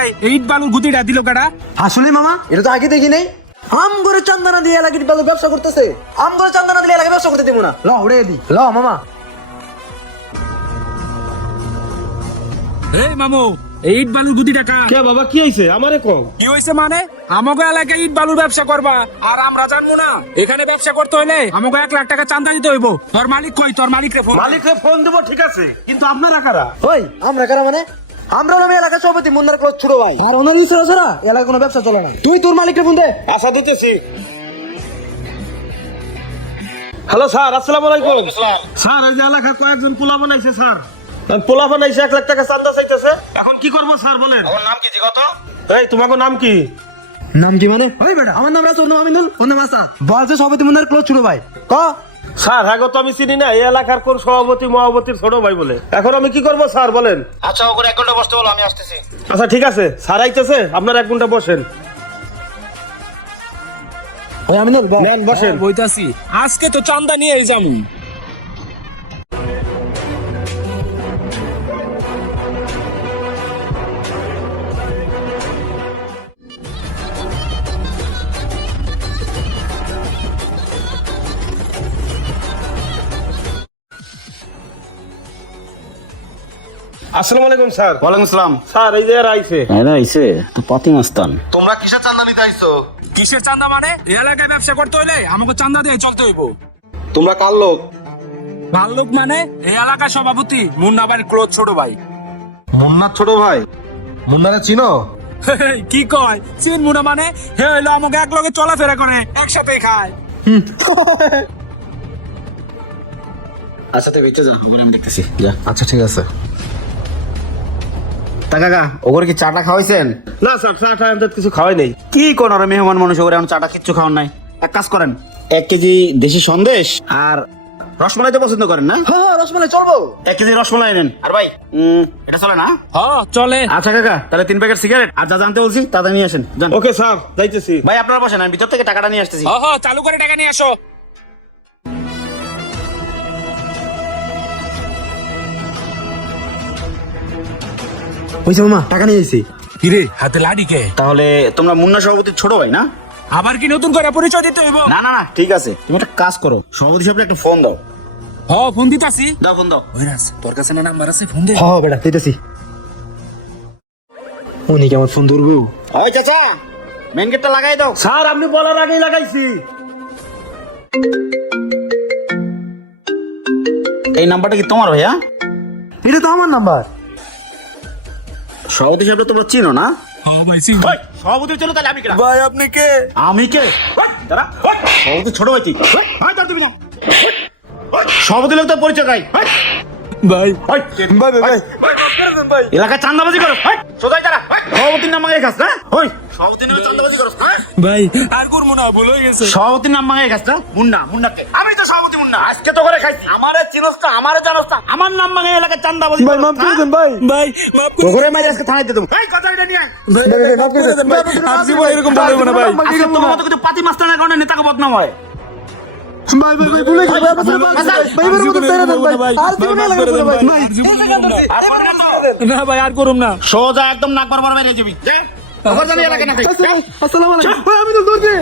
এলাকায় ইট বালুর গুতিটা দিল কাটা? আসলে মামা এটা তো আগে দেখি নাই। আম করে চান্দানা দিয়ে এলাকায় বালুর ব্যবসা করতেছে। আম করে চান্দানা দিয়ে এলাকায় ব্যবসা করতে দেবো না। ল উড়ে দি ল মামা। এই মামু, এই ইট বালুর গুতি টাকা কে বাবা কি হইছে আমারে কও। কি হয়েছে মানে? আমাকে এলাকায় ইট বালুর ব্যবসা করবা আর আমরা জানবো না? এখানে ব্যবসা করতে হলে আমাকে 1 লাখ টাকা চান্দা দিতে হইব। তোর মালিক কই? তোর মালিকরে ফোন। মালিককে ফোন দেব ঠিক আছে, কিন্তু আপনারা কারা? ওই আমরা কারা মানে? আমরা হলাম এলাকার সভাপতি মুন্নার ক্লোজ ছোট ভাই। আর ওনার ইসরা ছাড়া এলাকায় কোনো ব্যবসা চলে না। তুই তোর মালিককে ফোন দে। আশা দিতেছি। হ্যালো স্যার, আসসালামু আলাইকুম। স্যার এই যে এলাকা কয়েকজন পোলা বানাইছে স্যার। পোলা বানাইছে 1 লাখ টাকা চান্দা চাইতেছে। এখন কি করব স্যার বলেন? আমার নাম কি জিগত? এই তোমার নাম কি? নাম কি মানে? ওই বেটা আমার নাম রাসূল, নাম আমিনুল, ওর নাম আসাদ। বলছে সভাপতি মুন্নার ক্লোজ ছোট ভাই। ক স্যার হ্যাঁ তো আমি চিনি না এই এলাকার কোন সভাপতি মহাপতির ছোট ভাই বলে। এখন আমি কি করব স্যার বলেন? আচ্ছা ওকে 1 ঘন্টা বসতে বলো, আমি আসতেছি। আচ্ছা ঠিক আছে স্যার আইতেছে, আপনারা 1 ঘন্টা বসেন। ওই আমিনুল নেন বসেন। বইতাছি আজকে তো চান্দা নিয়ে যাবো। আসসালামু আলাইকুম স্যার। ওয়ালাইকুম আসসালাম। স্যার এই যে এরা আইছে। এরা আইছে তো পাতি মাস্তান। তোমরা কিসের চান্দা নিতে আইছো? কিসের চান্দা মানে? এই এলাকায় ব্যবসা করতে হলে আমাকে চান্দা দিয়ে চলতে হইব। তোমরা কার লোক? ভাল লোক মানে এই এলাকার সভাপতি মুন্না ভাইয়ের ক্লোজ ছোট ভাই। মুন্নার ছোট ভাই? মুন্নারে চিনো? কি কয় চিন মুনা মানে? হে হইলো আমাকে এক লগে চলাফেরা করে, একসাথে খায়। আচ্ছা তুই বেঁচে যা, ওগুলো আমি দেখতেছি। যা। আচ্ছা ঠিক আছে। তা কাকা ওগুলো কি চাটা খাওয়াইছেন? না স্যার চা টা আনতে কিছু খাওয়াই নাই। কি কোন আর মেহমান মানুষ ওগুলো এখন চাটা কিচ্ছু খাওয়ার নাই। এক কাজ করেন, 1 কেজি দেশি সন্দেশ আর রসমালাই তো পছন্দ করেন না? হ্যাঁ রসমালাই চলবো। 1 কেজি রসমালাই নেন। আর ভাই এটা চলে না? হ্যাঁ চলে। আচ্ছা কাকা তাহলে 3 প্যাকেট সিগারেট আর যা জানতে বলছি তাতে নিয়ে আসেন। যান। ওকে স্যার যাইতেছি। ভাই আপনারা বসেন, আমি ভিতর থেকে টাকাটা নিয়ে আসতেছি। হ্যাঁ চালু করে টাকা নিয়ে আসো। ওইসে মামা টাকা নিয়ে এসেছি। কিরে হাতে লাড়ি কে? তাহলে তোমরা মুন্না সভাপতির ছোট ভাই না? আবার কি নতুন করে পরিচয় দিতে হইব? না না না ঠিক আছে, তুমি একটা কাজ করো, সভাপতি সাহেবকে একটা ফোন দাও। হ্যাঁ ফোন দিতাছি। দাও ফোন দাও। ওইরাস তোর কাছে না নাম্বার আছে? ফোন দে। হ্যাঁ বেটা দিতেছি। উনি কি আমার ফোন ধরবো? ওই চাচা মেন গেটটা লাগাই দাও। স্যার আপনি বলার আগেই লাগাইছি। এই নাম্বারটা কি তোমার ভাইয়া? এটা তো আমার নাম্বার। সভাপতি সাহেবকে তোমরা চিনো না? হ্যাঁ ভাই চিন। ওই, সভাপতি চলো তাহলে আমি কে? ভাই আপনি কে? আমি কে? দাঁড়া, সভাপতি ছোট ভাই তুই। হ্যাঁ দাঁড়া তুমি না। সভাপতি লোক তো পরিচয় নাই। ভাই ভাই ভাই ভাই ভাই এলাকায় চান্দাবাজি করো। সোজাই দাঁড়া। সভাপতির নাম মাঙাই খাস না? ওই সভাপতির নামে চান্দাবাজি করো। ভাই আর করবো না, ভুল হয়ে গেছে। সভাপতির নাম মাঙাই খাস না? মুন্নাকে আমি তো সভাপতি মুন্না, আজকে তো করে খাইছি। আমারে চিনস না, আমারে জানোস না, আমার নাম মাঙাই এলাকায় চান্দাবাজি ভাই করো। মাফ করে দেন ভাই। ভাই মাফ করে ওরে মাইরে আজকে থানায় দিয়ে দেবো। এই কথা এটা নিয়ে আয়। ভাই ভাই মাফ করে দেন ভাই। আর জীবন এরকম বলবো না ভাই। আজকে তোমার মতো কিন্তু পাতি মাস্টারের কারণে নেতাকে বদনাম হয়। ভাই ভাই ভাই ভুলে গেছি ভাই। ভাই এবারের মতো ছেড়ে দেন ভাই। আর জীবনে লাগবে না ভাই। আর করবি না তো? না ভাই আর করুম না। সোজা একদম নাক বরাবর বেরিয়ে যাবি। যে খবর জানি এলাকা না থাকে। আসসালামু আলাইকুম ভাই। আমি তো ধরছি।